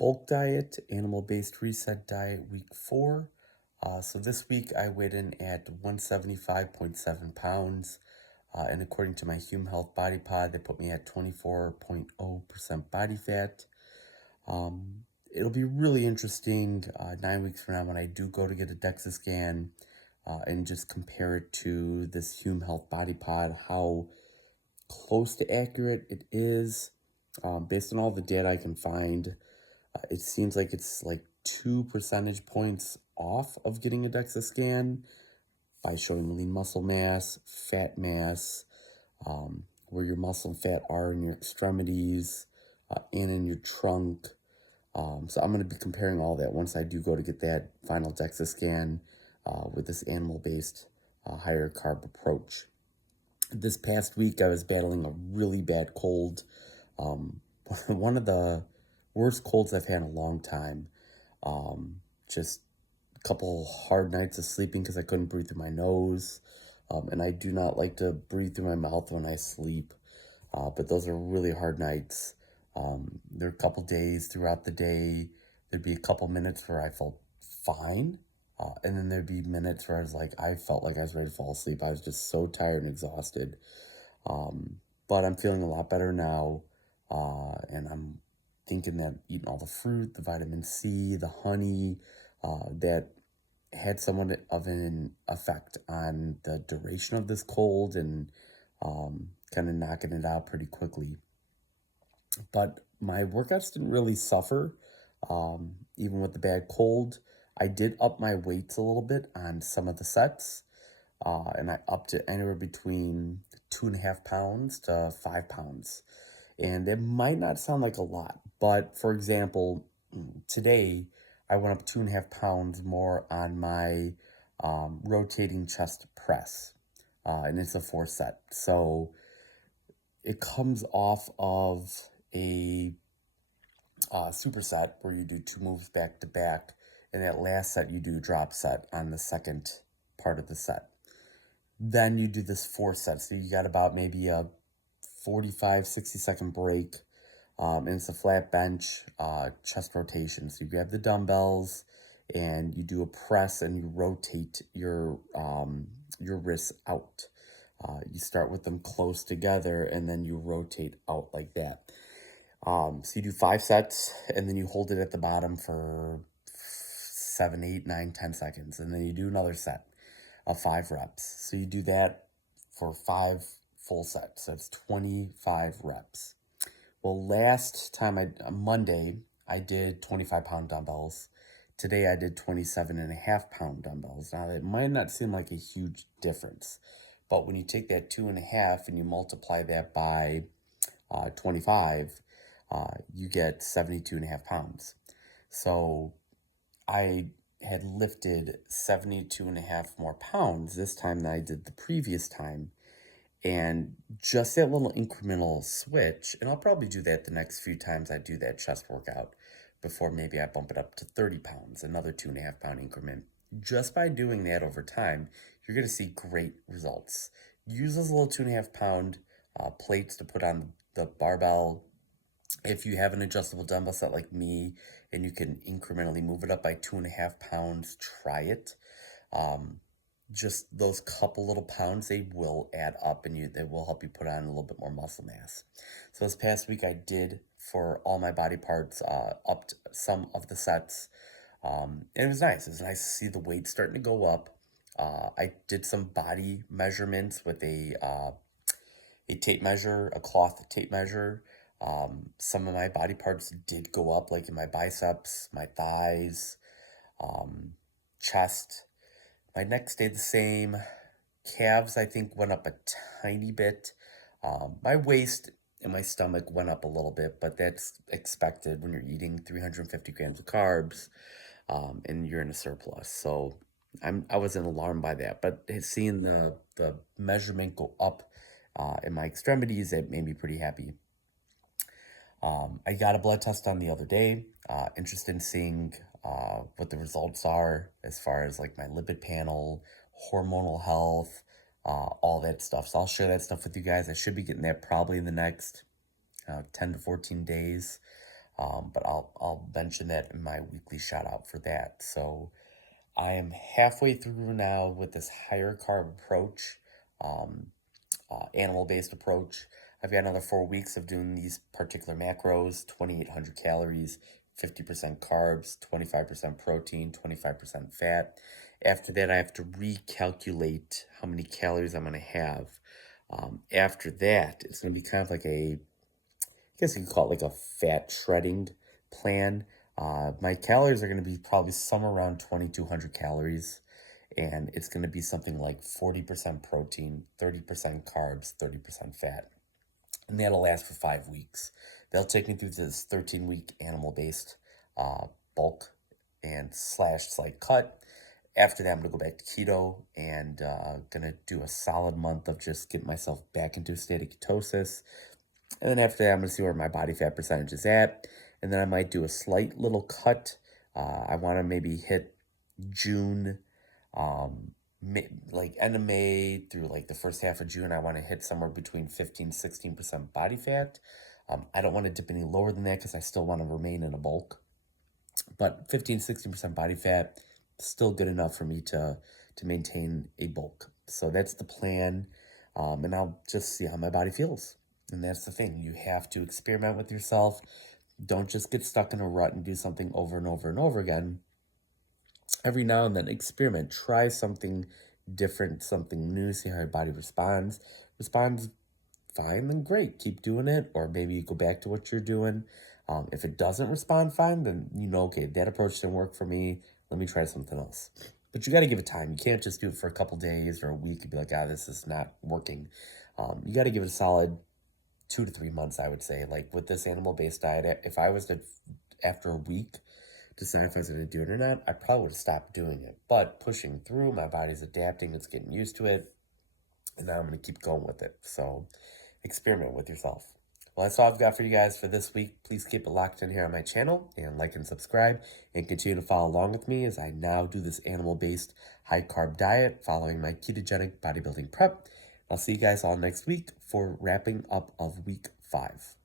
bulk diet, animal-based reset diet, week 4. So this week I weighed in at 175.7 pounds. And according to my Hume Health Body Pod, they put me at 24.0% body fat. It'll be really interesting 9 weeks from now when I do go to get a DEXA scan and just compare it to this Hume Health Body Pod, how close to accurate it is. Based on all the data I can find, it seems like it's like 2 percentage points off of getting a DEXA scan by showing lean muscle mass, fat mass, where your muscle and fat are in your extremities and in your trunk. So I'm going to be comparing all that once I do go to get that final DEXA scan with this animal-based higher carb approach. This past week, I was battling a really bad cold. One of the worst colds I've had in a long time. Just a couple hard nights of sleeping because I couldn't breathe through my nose. And I do not like to breathe through my mouth when I sleep. But those are really hard nights. There are a couple days throughout the day. There'd be a couple minutes where I felt fine. And then there'd be minutes where I felt like I was ready to fall asleep. I was just so tired and exhausted. But I'm feeling a lot better now. And I'm thinking that eating all the fruit, the vitamin C, the honey, that had somewhat of an effect on the duration of this cold and kind of knocking it out pretty quickly. But my workouts didn't really suffer, even with the bad cold. I did up my weights a little bit on some of the sets, and I upped it anywhere between 2.5 pounds to 5 pounds. And it might not sound like a lot, but for example, today I went up 2.5 pounds more on my rotating chest press, and it's a 4 set. So it comes off of a superset where you do 2 moves back to back, and that last set you do a drop set on the second part of the set. Then you do this 4 set, so you got about maybe a 45, 60-second break, and it's a flat bench chest rotation. So you grab the dumbbells and you do a press and you rotate your wrists out. You start with them close together and then you rotate out like that. So you do 5 sets and then you hold it at the bottom for 7, 8, 9, 10 seconds. And then you do another set of 5 reps. So you do that for 5 full sets. So it's 25 reps. Well, last time, Monday, I did 25-pound dumbbells. Today I did 27.5-pound dumbbells. Now it might not seem like a huge difference, but when you take that 2.5 and you multiply that by 25, you get 72.5 pounds. So I had lifted 72.5 more pounds this time than I did the previous time. And just that little incremental switch, and I'll probably do that the next few times I do that chest workout before maybe I bump it up to 30 pounds, another 2.5-pound increment. Just by doing that over time, you're going to see great results. Use those little 2.5-pound plates to put on the barbell. If you have an adjustable dumbbell set like me and you can incrementally move it up by 2.5 pounds, try it. Just those couple little pounds, they will add up and they will help you put on a little bit more muscle mass. So this past week I did, for all my body parts, upped some of the sets. And it was nice. It was nice to see the weight starting to go up. I did some body measurements with a tape measure, a cloth tape measure. Some of my body parts did go up, like in my biceps, my thighs, chest. My neck stayed the same. Calves, I think, went up a tiny bit. My waist and my stomach went up a little bit, but that's expected when you're eating 350 grams of carbs and you're in a surplus. So I wasn't alarmed by that, but seeing the measurement go up in my extremities, it made me pretty happy. I got a blood test on the other day. Interested in seeing what the results are as far as like my lipid panel, hormonal health, all that stuff. So I'll share that stuff with you guys. I should be getting that probably in the next 10 to 14 days. but I'll mention that in my weekly shout out for that. So I am halfway through now with this higher carb approach, um, animal-based approach. I've got another 4 weeks of doing these particular macros: 2,800 calories, 50% carbs, 25% protein, 25% fat. After that, I have to recalculate how many calories I'm going to have. After that, it's going to be kind of like I guess you could call it like a fat shredding plan. My calories are going to be probably somewhere around 2,200 calories, and it's going to be something like 40% protein, 30% carbs, 30% fat. And that'll last for 5 weeks. They'll take me through this 13-week animal-based bulk and slash slight cut. After that, I'm going to go back to keto and going to do a solid month of just getting myself back into a state of ketosis. And then after that, I'm going to see where my body fat percentage is at. And then I might do a slight little cut. I want to maybe hit June, like end of May through like the first half of June. I want to hit somewhere between 15-16% body fat. I don't want to dip any lower than that because I still want to remain in a bulk. But 15-16% body fat, still good enough for me to maintain a bulk. So that's the plan. And I'll just see how my body feels. And that's the thing. You have to experiment with yourself. Don't just get stuck in a rut and do something over and over and over again. Every now and then, experiment. Try something different, something new, see how your body responds. Responds fine, then great. Keep doing it. Or maybe you go back to what you're doing. If it doesn't respond fine, then you know, okay, that approach didn't work for me. Let me try something else. But you got to give it time. You can't just do it for a couple days or a week and be like, this is not working. You got to give it a solid 2 to 3 months, I would say. Like with this animal-based diet, if I was to, after a week, decide if I was going to do it or not, I probably would have stopped doing it. But pushing through, my body's adapting, it's getting used to it, and now I'm going to keep going with it. So experiment with yourself. Well, that's all I've got for you guys for this week. Please keep it locked in here on my channel and like and subscribe and continue to follow along with me as I now do this animal-based high-carb diet following my ketogenic bodybuilding prep. I'll see you guys all next week for wrapping up of week 5.